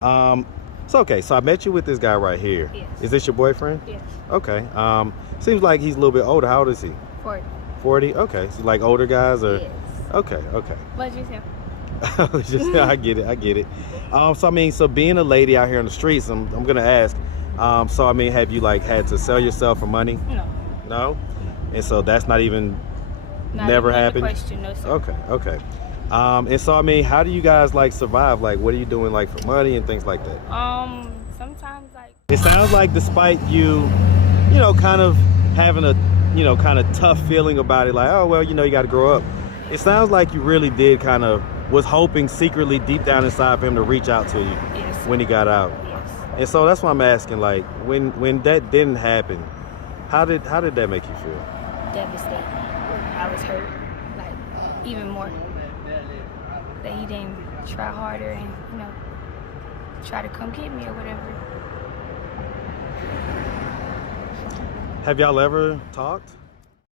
So okay, so I met you with this guy right here. Yes. Is this your boyfriend? Yes. Okay. Seems like he's a little bit older. How old is he? 40. 40? Okay. So like older guys or? Yes. Okay, okay. What'd you say? I get it. So I mean, so being a lady out here on the streets, I'm gonna ask. So I mean, have you like had to sell yourself for money? No. No? And so that's not even Not never even happened? The question, no sir. Okay. And so I mean, how do you guys like survive? Like what are you doing like for money and things like that? Sometimes like It sounds like despite you kind of having a, kind of tough feeling about it, like, oh, well, you got to grow up. It sounds like you really did kind of was hoping secretly deep down inside for him to reach out to you yes. when he got out. Yes. And so that's why I'm asking, like, when that didn't happen, how did that make you feel? Devastated. I was hurt, like even more. That he didn't try harder and try to come get me or whatever. Have y'all ever talked?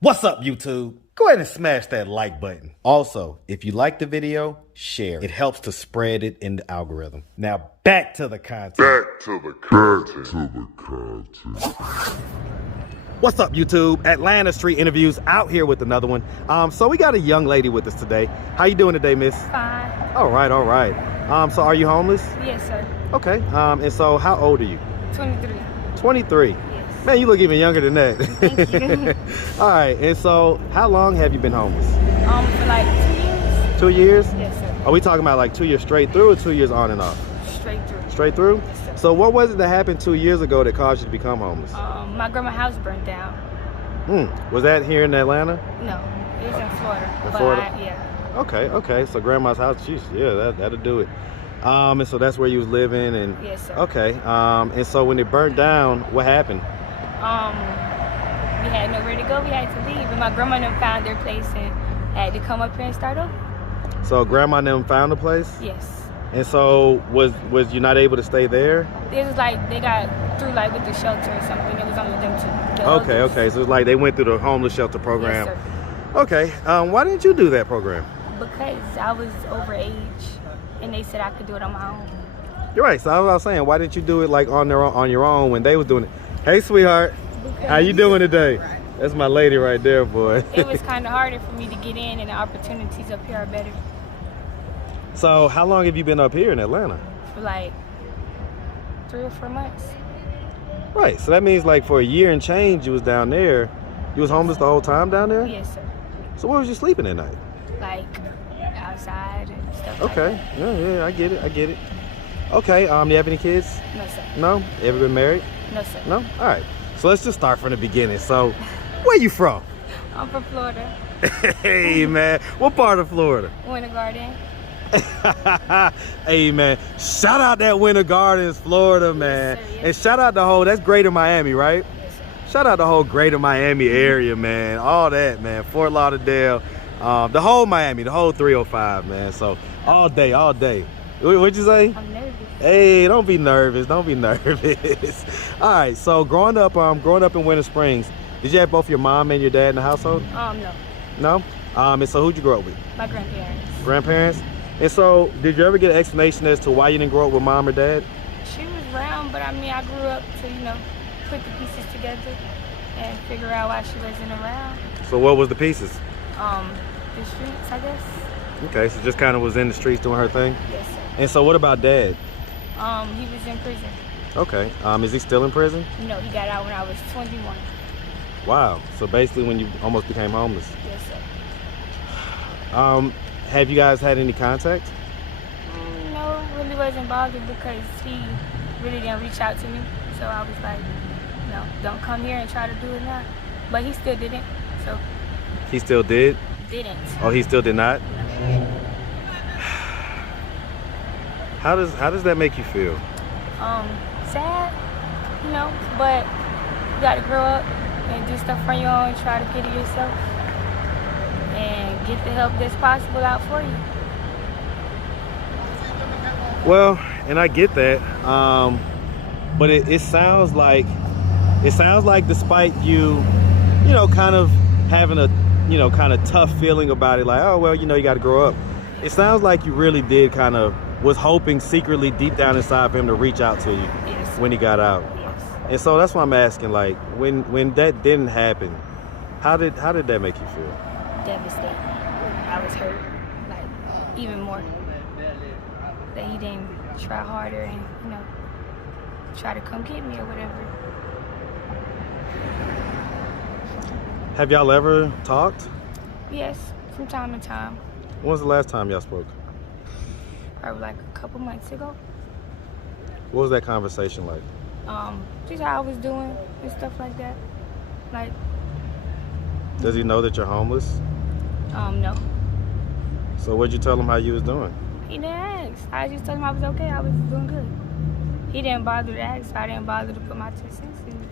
What's up, YouTube? Go ahead and smash that like button. Also, if you like the video, share. It helps to spread it in the algorithm. Now, back to the content. What's up, YouTube? Atlanta Street Interviews out here with another one. So we got a young lady with us today. How you doing today, miss? Fine. All right. So are you homeless? Yes, sir. Okay. And so how old are you? 23. 23. Yes. Man, you look even younger than that. Thank you. All right. And so how long have you been homeless? For like 2 years. 2 years? Yes, sir. Are we talking about like 2 years straight through or 2 years on and off? Straight through. Straight through? Yes, sir. So what was it that happened 2 years ago that caused you to become homeless? My grandma's house burned down. Was that here in Atlanta? No, it was in Florida. In Florida? Yeah. Okay. So grandma's house, that'll do it. And so that's where you was living and Yes, sir. okay. And so when it burned down, what happened? We had nowhere to go. We had to leave. And my grandma and them found their place and had to come up here and start over. So grandma and them found a place? Yes. And so was you not able to stay there? It was like they got through like with the shelter or something. It was only them two. The Okay. others- So it's like they went through the homeless shelter program. Yes, sir. Okay. Why didn't you do that program? Because I was over age and they said I could do it on my own. You're right. So I was saying, why didn't you do it like on your own when they was doing it? Hey, sweetheart. How you doing today? That's my lady right there, boy. It was kind of harder for me to get in and the opportunities up here are better. So how long have you been up here in Atlanta? For like 3 or 4 months. Right. So that means like for a year and change you was down there. You was homeless the whole time down there? Yes, sir. So where was you sleeping at night? Like outside and stuff Okay. like that. Yeah, I get it. Okay, do you have any kids? No, sir. No? Ever been married? No, sir. No? All right. So let's just start from the beginning. So where you from? I'm from Florida. Hey, man. What part of Florida? Winter Garden. Hey, man. Shout out that Winter Gardens, Florida, man. Yes, sir. Yes, And shout out the whole, that's Greater Miami, right? Yes, sir. Shout out the whole Greater Miami area, man. All that, man. Fort Lauderdale, the whole Miami, the whole 305, man. So all day. What'd you say? I'm nervous. Hey, don't be nervous. All right. So growing up in Winter Springs, did you have both your mom and your dad in the household? No. No. And so who'd you grow up with? My grandparents. Grandparents. And so, did you ever get an explanation as to why you didn't grow up with mom or dad? She was around, but I mean, I grew up to, put the pieces together and figure out why she wasn't around. So what was the pieces? The streets, I guess. Okay, so just kind of was in the streets doing her thing? Yes, sir. And so what about dad? He was in prison. Okay, is he still in prison? No, he got out when I was 21. Wow, so basically when you almost became homeless. Yes, sir. Have you guys had any contact? No, really wasn't bothered because he really didn't reach out to me. So I was like, no, don't come here and try to do it now. But he still didn't, so. He still did? Didn't. Oh, he still did not? No. How does that make you feel? Sad, but you gotta grow up and do stuff on your own and try to get it yourself and get the help that's possible out for you. Well, and I get that, but it sounds like despite you, kind of having a, kind of tough feeling about it, like, oh well, you got to grow up. It sounds like you really did kind of was hoping secretly deep down inside for him to reach out to you Yes. when he got out. Yes. And so that's why I'm asking, like, when that didn't happen, how did that make you feel? Devastated. I was hurt, like, even more. That he didn't try harder and, you know, try to come get me or whatever. Have y'all ever talked? Yes, from time to time. When was the last time y'all spoke? Probably like a couple months ago. What was that conversation like? Just how I was doing and stuff like that. Like, Does he know that you're homeless? no. So what'd you tell him how you was doing? He didn't ask. I just told him I was okay. I was doing good. He didn't bother to ask, so I didn't bother to put my 2 cents in.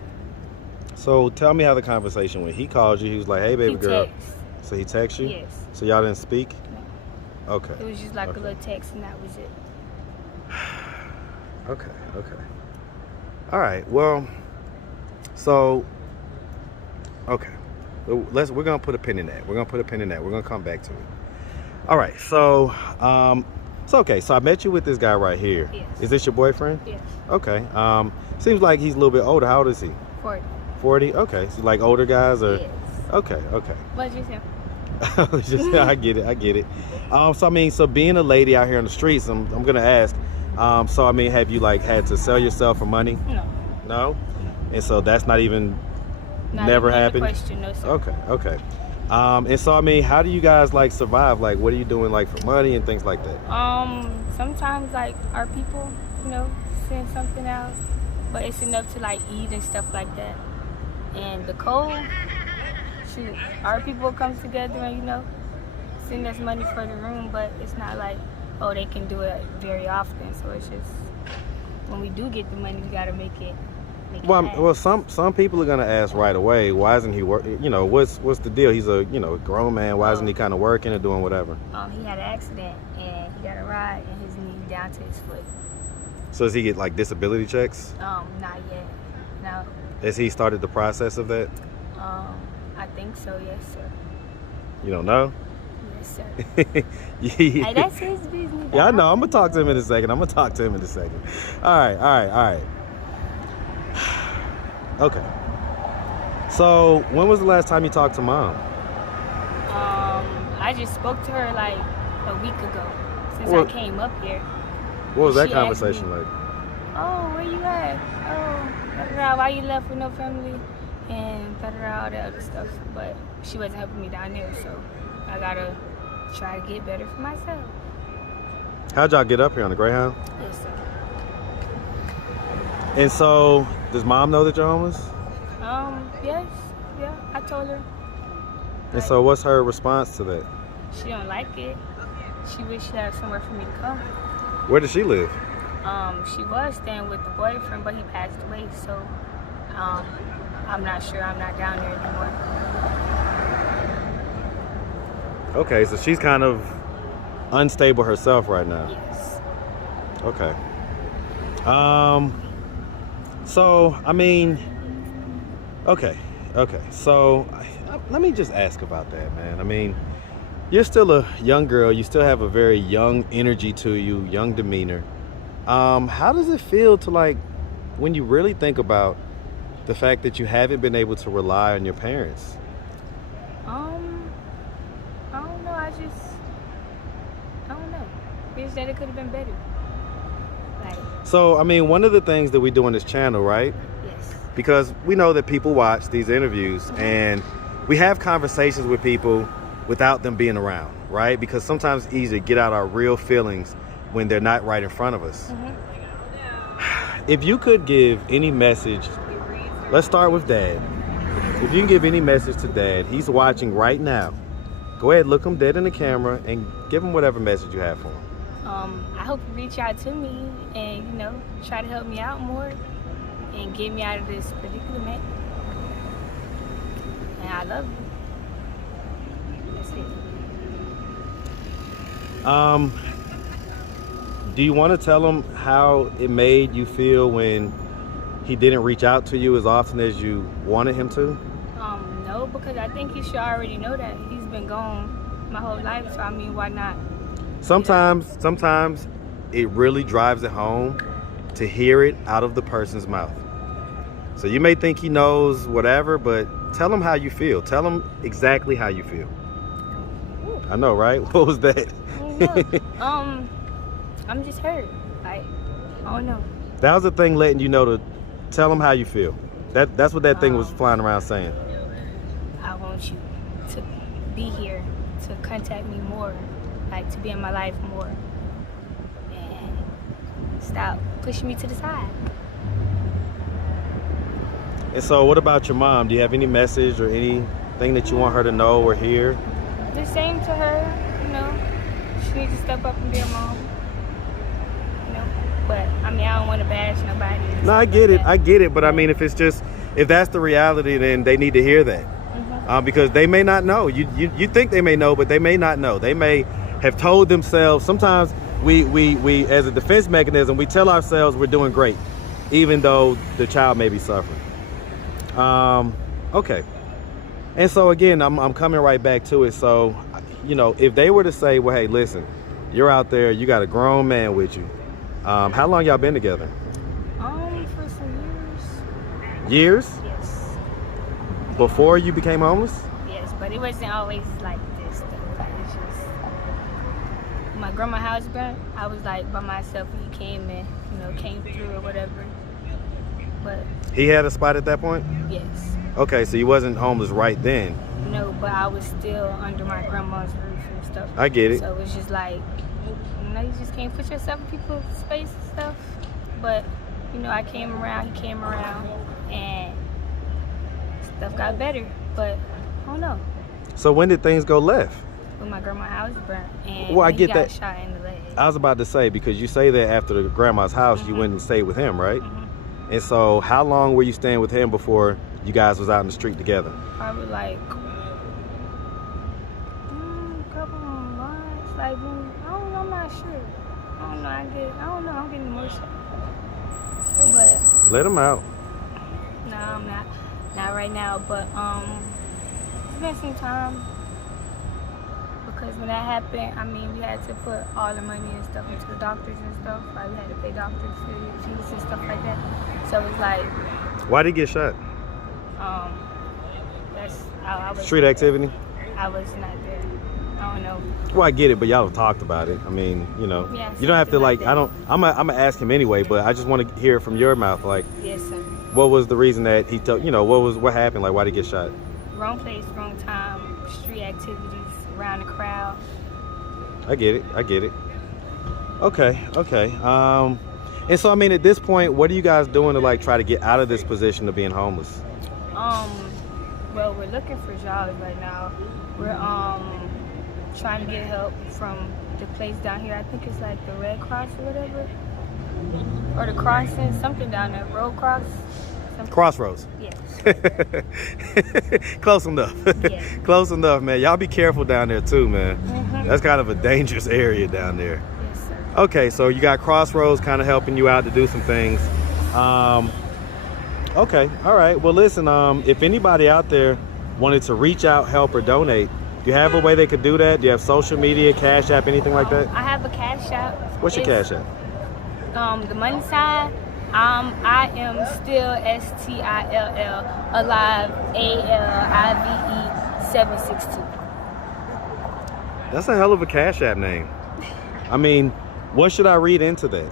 So tell me how the conversation went. He called you. He was like, "Hey, baby girl." Text. So he texted you? Yes. So y'all didn't speak? No. Okay. It was just like a little text, and that was it. Okay. All right. Well, so okay. We're gonna put a pin in that. We're gonna come back to it. All right. So okay. So I met you with this guy right here. Yes. Is this your boyfriend? Yes. Okay. Seems like he's a little bit older. How old is he? 40. 40. Okay. So like older guys or? Yes. Okay. But just him. I get it. So I mean, so being a lady out here on the streets, I'm gonna ask. So I mean, have you like had to sell yourself for money? No. No. And so that's not even Not never even a happened. question, no sir. Okay. And so I mean, how do you guys like survive? Like, what are you doing like for money and things like that? Sometimes like our people, you know, send something out, but it's enough to like eat and stuff like that. And the cold, shoot, our people come together and, you know, send us money for the room, but it's not like, oh, they can do it very often. So it's just, when we do get the money, we gotta make it Well, some people are gonna ask right away, why isn't he working? You know, what's the deal? He's a grown man. Why isn't he kind of working or doing whatever? He had an accident and he got a ride and his knee down to his foot. So does he get like disability checks? Not yet. No. Has he started the process of that? I think so. Yes, sir. You don't know? Yes, sir. Yeah. Hey, that's his business. Yeah, I know. I'm gonna talk to him in a second. All right. Okay. So when was the last time you talked to mom? I just spoke to her like a week ago since Well, I came up here. What was that She asked conversation me, like? Oh, where you at? Oh, da-da-da, why you left with no family? And da-da-da, all that other stuff. But she wasn't helping me down there, so I gotta try to get better for myself. How'd y'all get up here on the Greyhound? Yes, sir. And so, does mom know that you're homeless? Yes, yeah, I told her. And so, what's her response to that? She don't like it. She wish she had somewhere for me to come. Where does she live? She was staying with the boyfriend, but he passed away, so I'm not sure. I'm not down there anymore. Okay, so she's kind of unstable herself right now. Yes. Okay. So, I mean, okay. So, let me just ask about that, man. I mean, you're still a young girl. You still have a very young energy to you, young demeanor. How does it feel to, like, when you really think about the fact that you haven't been able to rely on your parents? I don't know. I don't know. Wish that it could have been better. Like, So, I mean, one of the things that we do on this channel, right? yes. Because we know that people watch these interviews and we have conversations with people without them being around, right? Because sometimes it's easier to get out our real feelings when they're not right in front of us. If you could give any message, let's start with Dad. If you can give any message to Dad, he's watching right now. Go ahead, look him dead in the camera and give him whatever message you have for him. I hope you reach out to me and, you know, try to help me out more and get me out of this predicament. And I love you. That's it. Do you want to tell him how it made you feel when he didn't reach out to you as often as you wanted him to? No, because I think he should already know that. He's been gone my whole life, so I mean, why not? Sometimes it really drives it home to hear it out of the person's mouth. So you may think he knows whatever, but tell him how you feel. Tell him exactly how you feel. I know, right? What was that? I'm just hurt. I don't know. That was the thing letting you know to tell him how you feel. That's what that thing was flying around saying. I want you to be here, to contact me more, like to be in my life more, and stop pushing me to the side. And so what about your mom? Do you have any message or anything that you want her to know or hear? The same to her, you know. She needs to step up and be a mom. You know. But I mean, I don't want to bash nobody. No, I get it. But I mean, if that's the reality, then they need to hear that. Because they may not know. You think they may know, but they may not know. They may have told themselves. Sometimes we as a defense mechanism, we tell ourselves we're doing great, even though the child may be suffering. Okay. And so again, I'm coming right back to it. So, you know, if they were to say, well, hey, listen, you're out there, you got a grown man with you. How long y'all been together? For some years. Years? Yes. Before you became homeless? Yes, but it wasn't always like this though. It's just my grandma's house burnt. I was like by myself when he came in, you know, came through or whatever. But he had a spot at that point? Yes. Okay, so he wasn't homeless right then. No, but I was still under my grandma's roof and stuff. I get it. So it was just like, you know, you just can't put yourself in people's space and stuff. But, you know, I came around, he came around, and stuff got better. But, I don't know. So when did things go left? When my grandma's house burnt, and well, I he get got that. shot in the leg. I was about to say, because you say that after the grandma's house, you went and stayed with him, right? And so how long were you staying with him before you guys was out in the street together? Probably like a couple of months. Like, I don't know, I'm not sure. I don't know, I'm getting emotional. But let him out. no, I'm not right now. But it's been some time, because when that happened, I mean, we had to put all the money and stuff into the doctors and stuff. Like, we had to pay doctors fees and stuff like that. So it was like, why did he get shot? I was street activity. I was not there. I don't know. Well, I get it, but y'all have talked about it. I mean, you know, yeah, you don't have to like. I'm gonna ask him anyway, but I just want to hear it from your mouth. Like, yes, sir. What was the reason that he told? You know, what happened? Like, why did he get shot? Wrong place, wrong time. Street activities around the crowd. I get it. Okay. And so I mean, at this point, what are you guys doing to like try to get out of this position of being homeless? Well, we're looking for jobs right now. We're trying to get help from the place down here. I think it's like the Red Cross or whatever, or the crossing, something down there, road cross. Something. Crossroads. Yes. Close enough. Yeah. Close enough, man. Y'all be careful down there too, man. That's kind of a dangerous area down there. Yes, sir. Okay, so you got Crossroads kind of helping you out to do some things. Okay, all right. Well, listen, if anybody out there wanted to reach out, help, or donate, do you have a way they could do that? Do you have social media, Cash App, anything like that? I have a Cash App. What's your Cash App? The money side, I am still STILL alive ALIVE 762. That's a hell of a Cash App name. I mean, what should I read into that?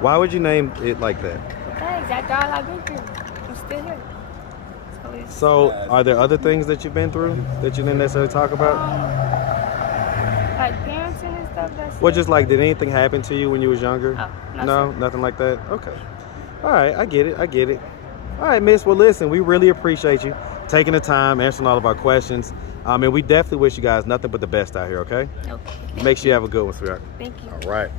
Why would you name it like that? Okay, that's all I've been through. I'm still here. So, are there other things that you've been through that you didn't necessarily talk about? Like parenting and stuff. Well, just like, did anything happen to you when you was younger? Oh, no, nothing like that? Okay. All right, I get it. All right, miss. Well, listen, we really appreciate you taking the time, answering all of our questions. And we definitely wish you guys nothing but the best out here, okay? Okay. Make sure you have a good one, sweetheart. Thank you. All right.